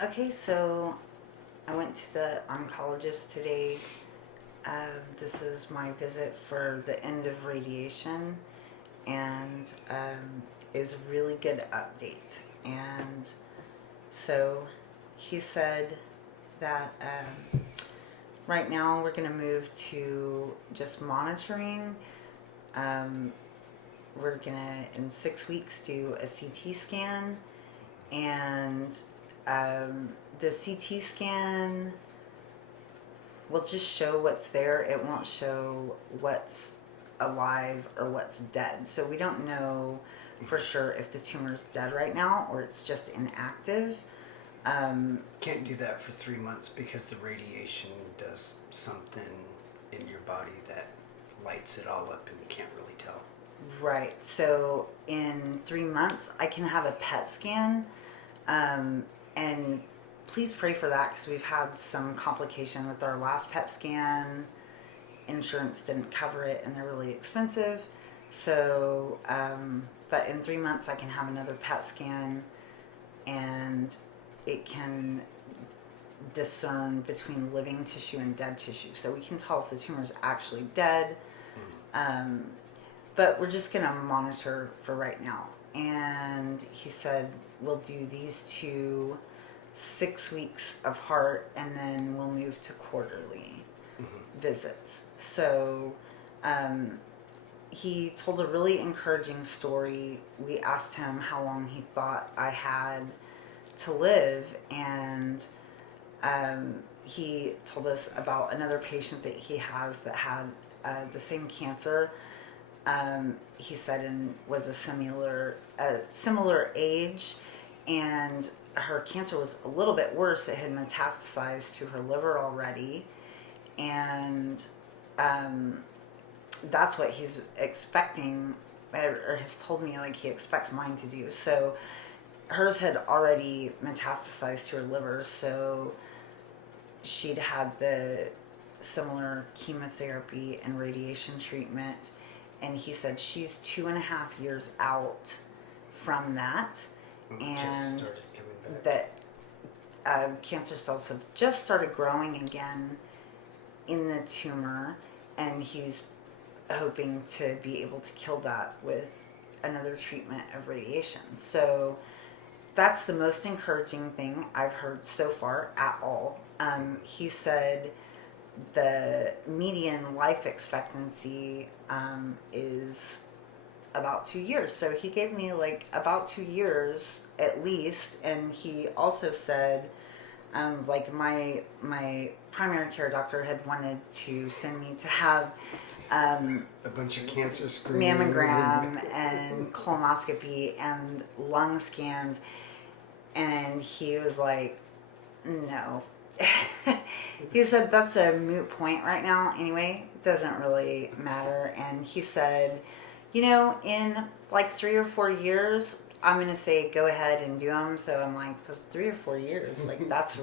Okay, so I went to the oncologist today. This is my visit for the end of radiation, and is a really good update. And so he said that right now we're going to move to just monitoring. Um, we're going to, in 6 weeks, do a CT scan, and the CT scan will just show what's there. It won't show what's alive or what's dead. So we don't know for sure if the tumor is dead right now or it's just inactive. Can't do that for 3 months because the radiation does something in your body that lights it all up and you can't really tell. Right. So in 3 months, I can have a PET scan. And please pray for that because we've had some complication with our last PET scan. Insurance didn't cover it and they're really expensive. So, but in 3 months, I can have another PET scan and it can discern between living tissue and dead tissue. So we can tell if the tumor is actually dead. Um, but we're just going to monitor for right now. And he said we'll do these two 6 weeks apart and then we'll move to quarterly visits. So he told a really encouraging story. We asked him how long he thought I had to live, and he told us about another patient that he has that had the same cancer. He said, and was a similar age, and her cancer was a little bit worse. It had metastasized to her liver already, and that's what he's expecting, or has told me like he expects mine to do. So hers had already metastasized to her liver, so she'd had the similar chemotherapy and radiation treatment, and he said she's 2.5 years out from that, and Just started coming back. that cancer cells have just started growing again in the tumor, and he's hoping to be able to kill that with another treatment of radiation. So that's the most encouraging thing I've heard so far at all. He said the median life expectancy is about 2 years. So he gave me like about 2 years at least. And he also said, like my primary care doctor had wanted to send me to have A bunch of cancer screening. mammogram and colonoscopy and lung scans, and he was like, no. He said that's a moot point right now anyway, it doesn't really matter. And he said, in like 3 or 4 years I'm going to say go ahead and do them. So I'm like, for 3 or 4 years, like that's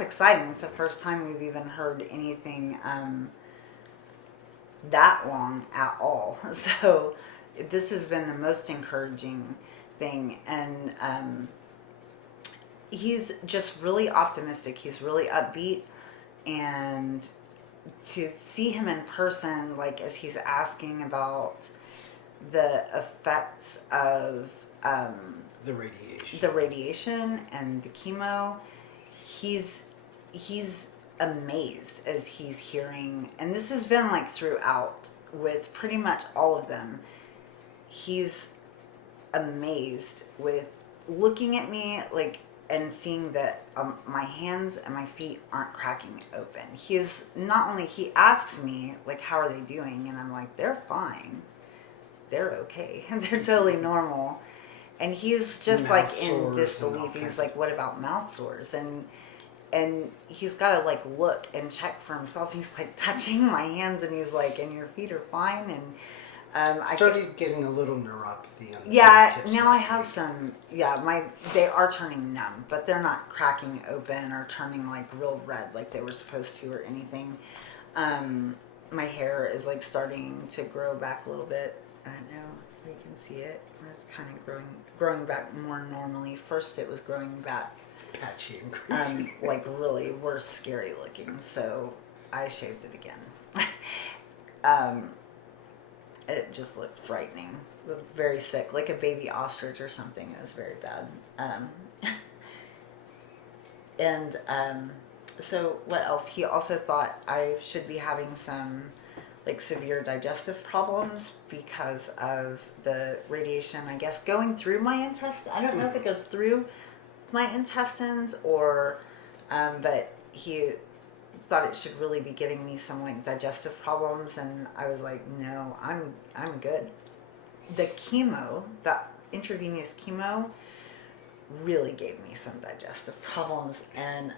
exciting. It's the first time we've even heard anything that long at all. So this has been the most encouraging thing. And he's just really optimistic. He's really upbeat. And to see him in person, like as he's asking about the effects of the radiation. And the chemo, he's amazed as he's hearing, and this has been like throughout with pretty much all of them. He's amazed with looking at me like and seeing that my hands and my feet aren't cracking open. He asks me like, how are they doing? And I'm like, they're fine, they're okay, they're totally normal. And he's just like in disbelief. He's like, what about mouth sores? And he's got to like look and check for himself. He's like touching my hands and he's like, and your feet are fine. And Started getting a little neuropathy on the fingertips. Now I last have week. some. Yeah, they are turning numb, but they're not cracking open or turning like real red like they were supposed to or anything. My hair is like starting to grow back a little bit. I don't know if you can see it. It's kind of growing back more normally. First, it was growing back Patchy and crazy. like really were scary looking. So I shaved it again. um, it just looked frightening. Looked very sick, like a baby ostrich or something. It was very bad. And so what else? He also thought I should be having some like severe digestive problems because of the radiation, I guess, going through my intestines. I don't know if it goes through my intestines or, but he thought it should really be giving me some like digestive problems, and I was like, no, I'm good. The chemo, that intravenous chemo, really gave me some digestive problems, and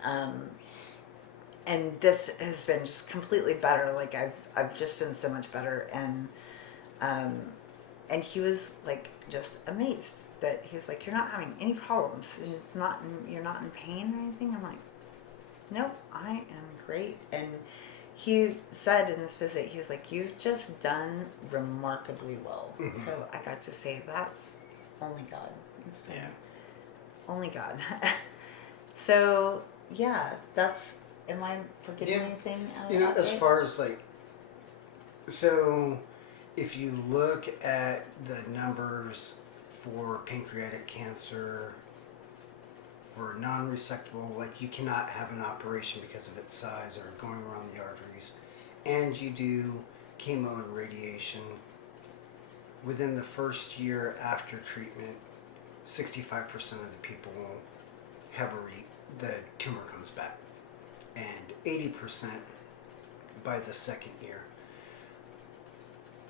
this has been just completely better. Like I've just been so much better, and he was like just amazed that he was like, you're not having any problems. It's not, you're not in pain or anything. I'm like, nope, I am great. And he said in his visit, he was like, you've just done remarkably well. Mm-hmm. So I got to say, that's only God. It's been only God. So yeah, that's, am I forgetting anything? As far as like, so if you look at the numbers for pancreatic cancer, for non-resectable, like you cannot have an operation because of its size or going around the arteries, and you do chemo and radiation, within the first year after treatment, 65% of the people have the tumor comes back, and 80% by the second year.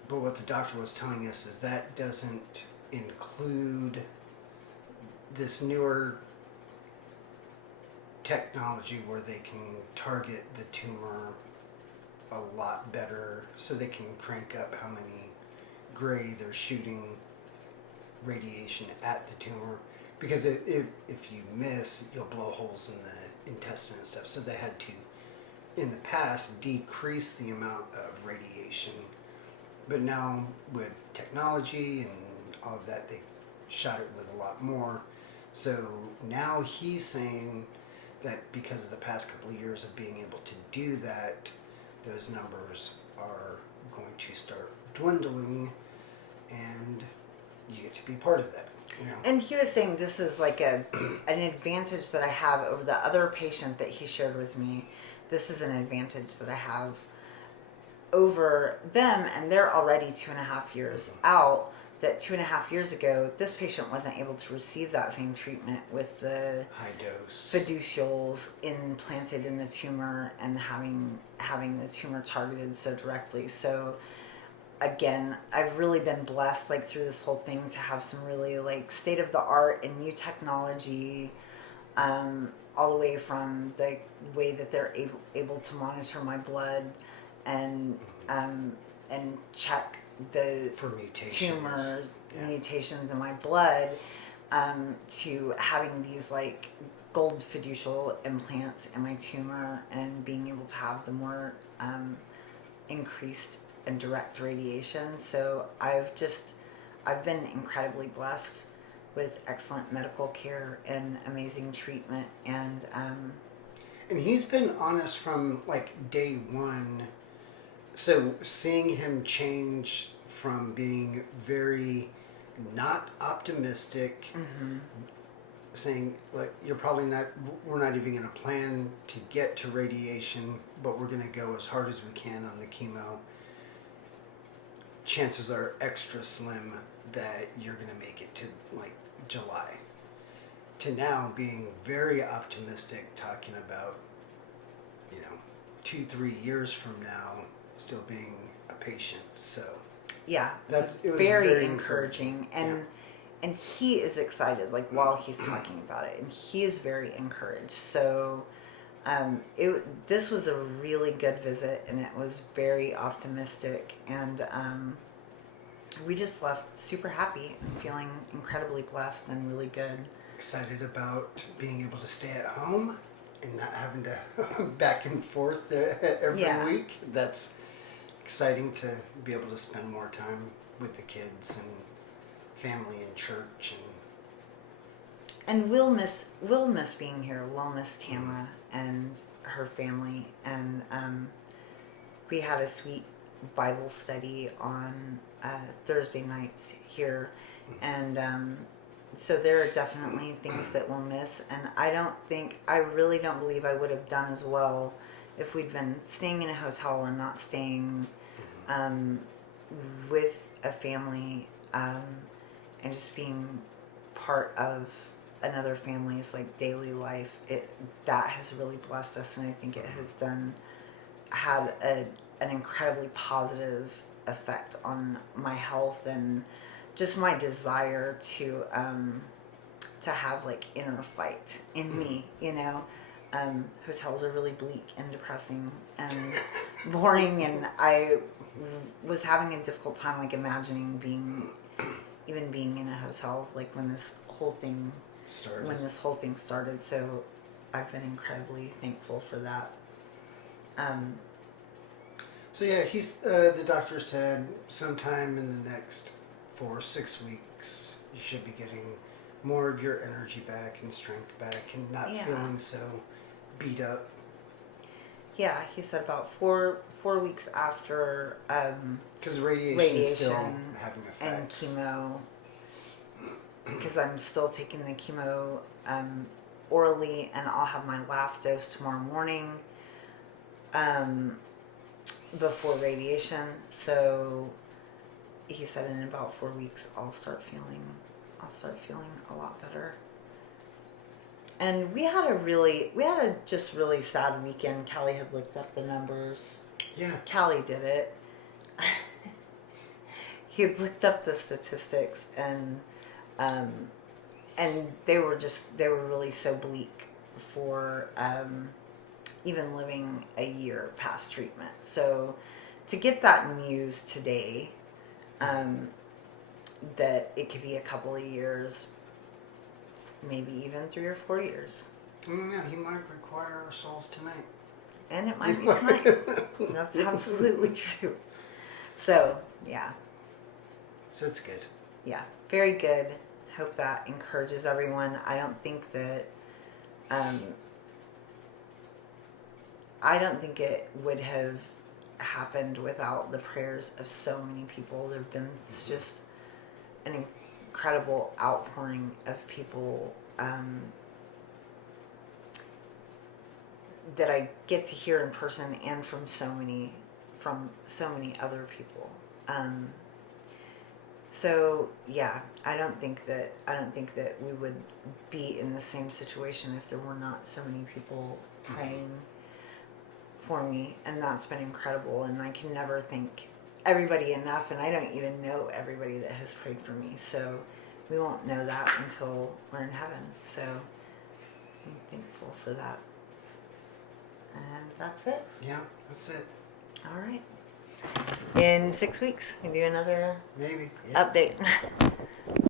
But what the doctor was telling us is that doesn't include this newer technology where they can target the tumor a lot better, so they can crank up how many gray they're shooting radiation at the tumor, because if you miss, you'll blow holes in the intestine and stuff. So they had to, in the past, decrease the amount of radiation, but now with technology and all of that, they shot it with a lot more. So now he's saying that because of the past couple of years of being able to do that, those numbers are going to start dwindling, and you get to be part of that. And he was saying this is like an advantage that I have over the other patient that he shared with me. This is an advantage that I have over them, and they're already 2.5 years out. That 2.5 years ago, this patient wasn't able to receive that same treatment with the high dose fiducials implanted in the tumor and having the tumor targeted so directly. So again, I've really been blessed, like through this whole thing, to have some really like state of the art and new technology, all the way from the way that they're able to monitor my blood and check the for mutations. tumors, mutations in my blood, to having these like gold fiducial implants in my tumor and being able to have the more increased and direct radiation. So I've been incredibly blessed with excellent medical care and amazing treatment, and he's been honest from like day one. So seeing him change from being very not optimistic, saying like, we're not even going to plan to get to radiation, but we're going to go as hard as we can on the chemo. Chances are extra slim that you're going to make it to like July. To now being very optimistic, talking about 2-3 years from now still being a patient. So yeah, it was very encouraging. And he is excited, like while he's talking about it, and he is very encouraged. So this was a really good visit, and it was very optimistic, and we just left super happy and feeling incredibly blessed and really good. Excited about being able to stay at home and not having to back and forth every week. That's exciting, to be able to spend more time with the kids and family and church. and we'll miss being here. We'll miss Tamara and her family, and we had a sweet Bible study on Thursday nights here, and so there are definitely things that we'll miss. And I really don't believe I would have done as well if we'd been staying in a hotel and not staying with a family, and just being part of another family's like daily life. That has really blessed us, and I think it has had an incredibly positive effect on my health and just my desire to have like inner fight in me, you know. Hotels are really bleak and depressing and boring, and I was having a difficult time like imagining being in a hotel like when this whole thing started. So I've been incredibly thankful for that. So yeah, the doctor said sometime in the next 4 or 6 weeks you should be getting more of your energy back and strength back and not feeling so beat up. Yeah, he said about 4 weeks after because radiation is still having and effects. chemo, because I'm still taking the chemo orally, and I'll have my last dose tomorrow morning before radiation. So he said in about 4 weeks I'll start feeling a lot better. And we had a just really sad weekend. Callie had looked up the numbers. Yeah. Callie did it. He had looked up the statistics, and they were really so bleak for even living a year past treatment. So to get that news today, that it could be a couple of years, maybe even 3 or 4 years. Yeah, he might require our souls tonight. And it might be tonight. That's absolutely true. So, yeah. So it's good. Yeah, very good. Hope that encourages everyone. I don't think that it would have happened without the prayers of so many people. There have been just an incredible outpouring of people that I get to hear in person, and from so many other people. So yeah, I don't think that we would be in the same situation if there were not so many people praying for me, and that's been incredible. And I can never thank everybody enough, and I don't even know everybody that has prayed for me, so we won't know that until we're in heaven. So I'm thankful for that. And that's it. Yeah, that's it. All right. In 6 weeks, we do another Maybe. update.